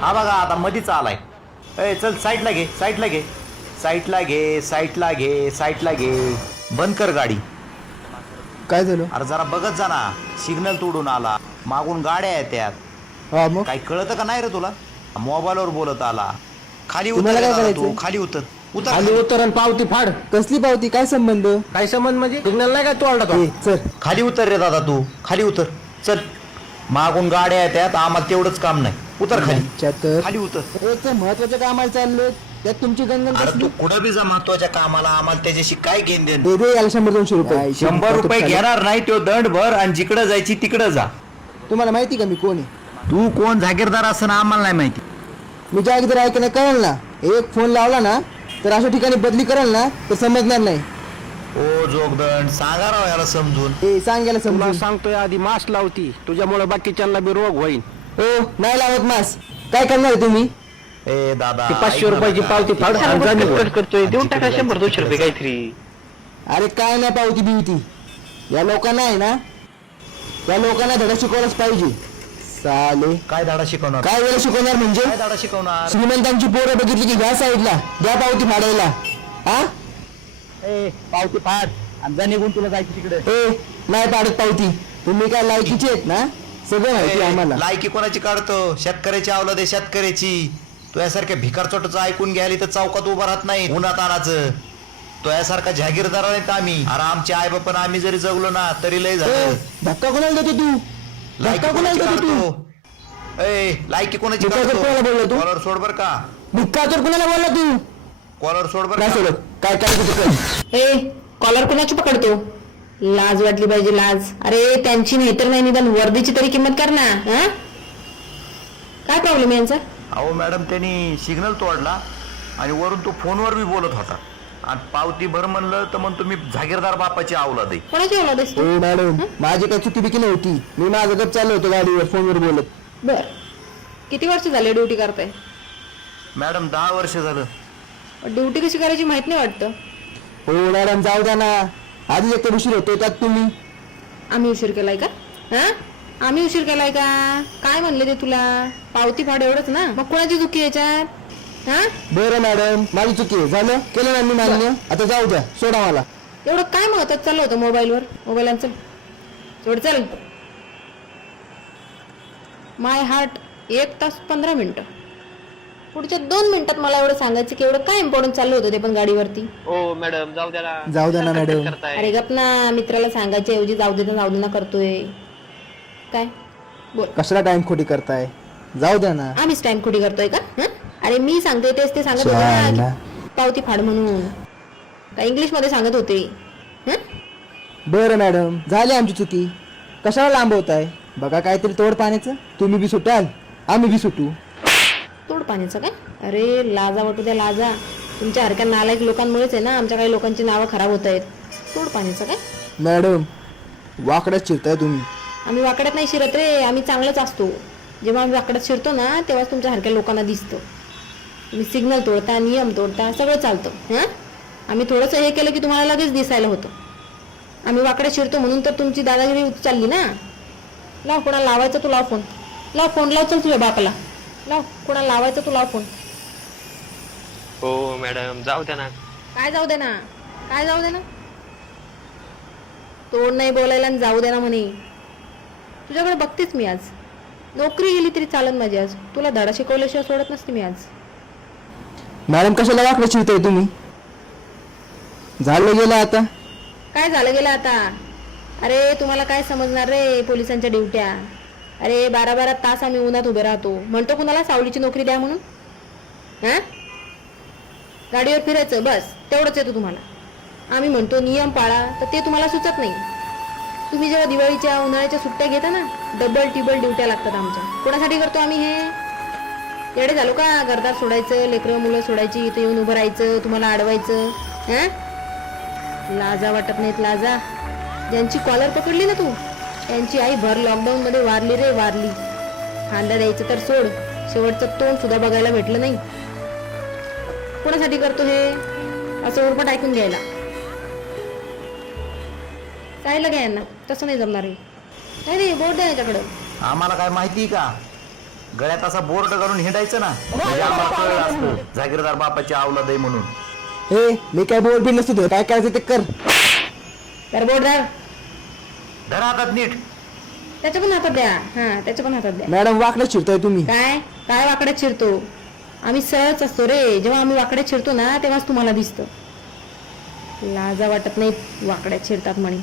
हा बघा आता मधीच आलाय. ए चल साईडला घे, साईडला घे, साईडला घे, साईडला घे, साईडला घे. बंद कर गाडी. काय झालं? अरे जरा बघत जा ना, सिग्नल तोडून आला, मागून गाड्या येतात. हा मग काही कळतं का नाही रे तुला? मोबाईलवर बोलत आला. खाली उतर तुम्हाला रे काय दादा करायचंय? तू, खाली उतर, उतर खाली खाली. उतर आणि पावती फाड. कसली पावती? काय संबंध? काय संबंध म्हणजे सिग्नल नाही काय तोडला तो? ए, चल. खाली उतर रे दादा तू, खाली उतर. चल, मागून गाड्या येतात, आम्हाला तेवढंच काम नाही. उतर खाली, तर खाली उतर. रोजचं महत्वाच्या कामाला चाललोय, त्यात तुमची गणगण अरे कसली? तू कुठं बी जा महत्वाच्या कामाला, आम्हाला त्याच्याशी काय घेण देण. दे दे याला 100-200 रुपये. 100 रुपये घेणार नाही तो दंड भर आणि जिकडं जायची तिकडं जा. तुम्हाला माहिती का मी कोण आहे? तू कोण जागीरदार असं ना आम्हाला नाही माहिती. मी जागीर आहे का नाही कळलं ना. एक फोन लावला ना तर अशा ठिकाणी बदली कराल ना तर समजणार नाही. ओ जोगदंड सांगा राव याला समजून. ए सांगायला तुला समजून. सांगतोय आधी मास्क लावती, तुझ्यामुळे बाकीच्यांना बी रोग होईल. हो नाही लावत मास. काय करणार आहे तुम्ही? ए दादा ती 500 रुपयाची पावती फाड आणि जा निघून. करतोय देऊन टाका 100-200 रुपये काहीतरी. अरे काय नाही पावती बिवती. या लोकांना आहे ना, या लोकांना धडा शिकवलाच पाहिजे. साले काय धाडा शिकवणार? काय वेळ शिकवणार म्हणजे? काय धाडा शिकवणार? श्रीमंतांची पोरं बघितली की घ्या साईडला, द्या पावती फाडायला. हा ए पावती फाड आणि जा निघून, तुला जायची तिकडे. ए नाही पाडत पावती. तुम्ही काय लायकीचे आहेत ना, सगळं माहिती आहे आम्हाला. लायकी कोणाची काढतो? शेतकऱ्याची आवलाद आहे, शेतकऱ्याची. तू यासारख्या भिकार चोटाचं ऐकून घ्यायला तर चौकात उभा राहत नाही उन्हात आणाचं. तो यासारखा जहागीरदार आहेत आम्ही. अरे आमचे आई बापन आम्ही जरी जगलो ना तरी लय ए, झालं. धक्का कोणाला देतो तू? लायकी धक्का कोणाला कोणाची देतो तू? काढतो? ए लायकी कोणाची भिकार कोणाला बोलला तू? कॉलर सोड बर का, भिक्का तर कोणाला बोलला तू? कॉलर सोड बर नाही का. सोडत. काय काय कुठे कर. ए कॉलर कोणाची पकडतो? लाज वाटली पाहिजे, लाज. अरे त्यांची नाही तर नाही, निदान वर्दीची तरी किंमत कर ना. हा काय प्रॉब्लेम आहे यांचा? अहो मॅडम त्यांनी सिग्नल तोडला आणि वरून तो फोनवर बी बोलत होता आणि पावती भर म्हणलं तर म्हणतो मी जागीरदार बापाची आवलाद आहे. कोणाची ओळख असते? हो मॅडम, माझी काही चुकी बिकी नव्हती. मी माझं गप चाललो होतो गाडीवर फोनवर बोलत. बर, किती वर्ष झाले ड्युटी करताय? मॅडम 10 वर्ष झालं. ड्युटी कशी करायची माहित नाही वाटतं. हो मॅडम जाऊ द्या ना. आधीच एक तर उशीर होतो, त्यात तुम्ही. आम्ही उशीर केलाय का? हा आम्ही उशीर केलाय का? काय म्हणले ते तुला? पावती फाड एवढंच ना, मग कोणाची चुकी याच्यात? हा बरं मॅडम, माझी चुकी आहे. झालं, केलं ना मी मान्य. आता जाऊ द्या, सोडा मला. एवढं काय महत्वाचं चाललं होतं मोबाईलवर? मोबाईलांचं सोड, चल. माय हार्ट 1 तास 15 मिनिटं. पुढच्या 2 मिनिटात मला एवढं सांगायचं की एवढं काय इम्पॉर्टंट चाललं होतं ते पण गाडीवरती. हो मॅडम जाऊ द्या ना. जाऊ द्या ना मॅडम. अरे गप ना, मित्राला सांगायच्या ऐवजी जाऊ दे ना करतोय. काय बोल? कशाला टाइम खोटी करताय? जाऊ द्या ना. आम्हीच टाइम खोटी करतोय का? हं? अरे मी सांगतोय तेच ते सांगत होते छान ना ना. की पावती फाड म्हणून. काय इंग्लिश मध्ये सांगत होते? हं? बरं मॅडम, झाली आमची चुकी. कशाला लांबवताय? बघा काहीतरी तोड पाण्याचं. तुम्ही बी सुटाल, आम्ही बी सुटू. तोड पाण्याचं काय? अरे लाजा वाटू द्या, लाजा. तुमच्या हरक्या नालायक लोकांमुळेच आहे ना आमच्या काही लोकांची नावं खराब होत आहेत. तोड पाण्याचं काय? मॅडम वाकड्यात शिरताय तुम्ही. आम्ही वाकड्यात नाही शिरत रे, आम्ही चांगलंच असतो. जेव्हा आम्ही वाकड्यात शिरतो ना तेव्हाच तुमच्या हरक्या लोकांना दिसतं. तुम्ही सिग्नल तोडता, नियम तोडता, सगळं चालतं. हां आम्ही थोडंसं हे केलं की तुम्हाला लगेच दिसायला होतं. आम्ही वाकड्यात शिरतो म्हणून तर तुमची दादागिरी चालली ना. लाव, कोणाला लावायचा तू लाव फोन. लाव फोन, लाव. चल तुझ्या बापाला लाव. कोणाला लावायचा तू लाव फोन. हो मॅडम जाऊ द्या ना. काय जाऊ दे ना? काय जाऊ दे ना? तोड नाही बोलायला आणि जाऊ दे ना म्हणे. तुझ्याकडे बघतेच मी आज. नोकरी गेली तरी चालन माझी आज. तुला धडा शिकवल्याशिवाय सोडत नसते मी आज. मॅडम कशाला वाकड्यात शिरताय तुम्ही? झालं गेलं आता. काय झालं गेलं आता? अरे तुम्हाला काय समजणार रे पोलिसांच्या ड्युट्या. अरे 12-12 तास आम्ही उन्हात उभे राहतो. म्हणतो कुणाला सावलीची नोकरी द्या म्हणून. हां गाडीवर फिरायचं बस, तेवढंच येतं तुम्हाला. आम्ही म्हणतो नियम पाळा, तर ते तुम्हाला सुचत नाही. तुम्ही जेव्हा दिवाळीच्या उन्हाळ्याच्या सुट्ट्या घेता ना, डबल टिबल ड्युट्या लागतात आमच्या. कोणासाठी करतो आम्ही हे? येडे झालो का? घरदार सोडायचं, लेकरं मुलं सोडायची, इथं येऊन उभं राहायचं, तुम्हाला अडवायचं. हां लाजा वाटत नाहीत? लाजा. ज्यांची कॉलर पकडली ना तू, त्यांची आई भर लॉकडाऊन मध्ये वारली रे, वारली. खांदा द्यायचं तर सोड, शेवटचं तोंड सुद्धा बघायला भेटलं नाही. कोणासाठी करतो हे? असं उरपट ऐकून घ्यायला. काय घ्या यांना, तसं नाही जमणार आहे. नाही बोट द्या याच्याकडं. आम्हाला काय माहिती का? गळ्यात असा बोर्ड घालून हिंडायचं ना म्हणजे आम्हाला कळलं असतं जागीरदार बापाची आवलाद आहे म्हणून. हे मी काय बोर्ड बिल नसतो काय करायचं ते कर. तर बोर्ड धर. धरा हातात नीट. त्याच्या पण हातात द्या. हा त्याच्या पण हातात द्या. मॅडम वाकडं चिरताय तुम्ही. काय काय वाकड्यात शिरतो? आम्ही सरळच असतो रे. जेव्हा आम्ही वाकड्यात शिरतो ना तेव्हाच तुम्हाला दिसतं. लाजा वाटत नाही वाकड्यात शिरतात म्हणे.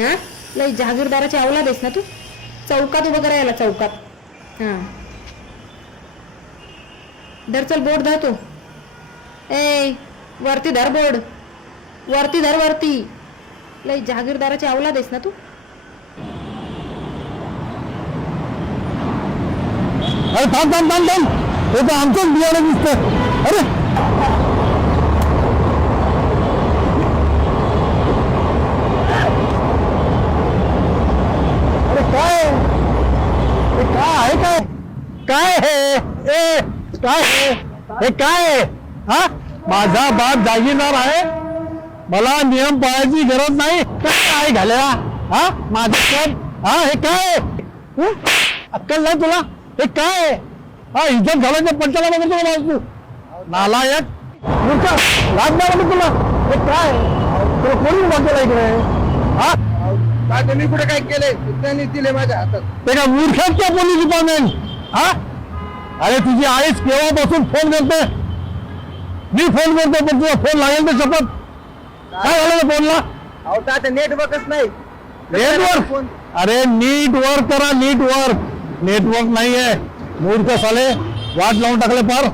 हा लय जहागीरदाराची अवलाद आहेस ना तू. चौकात उभं करायला चौकात. हा धर चल बोर्ड धर तू. ए वरती धर बोर्ड. वरती धर वरती. लय जहागीरदाराची अवलाद आहेस ना तू. अरे थांब थांब थांब थांब हे तर आमचंच बियाणं दिसतं. अरे अरे काय हे काय आहे काय काय हे ए काय हे काय आहे हा माझा बाप जागीरदार आहे मला नियम पाळायची गरज नाही काय आहे घाल्या हा माझं हा हे काय अक्कल नाही तुला हे काय हा इज्जत घालायचं पंचाला बघतो तू नालायक मूर्ख लागणार तुला हे काय तुला कोणी बघायला इकडे हा काय तुम्ही कुठे काय केले त्यांनी दिले माझ्या हातात ते का मूर्खाच्या पोलीस डिपार्टमेंट हा अरे तुझी आईच केव्हापासून फोन करते मी फोन करतो पण तुझा फोन लागेल तर शपथ काय झालं फोनला अहो आता नेटवर्कच नाही नेटवर्क अरे नीट वर्क करा नीट वर्क नेटवर्क नाहीये मूर्ख साले वाट लावून टाकले पार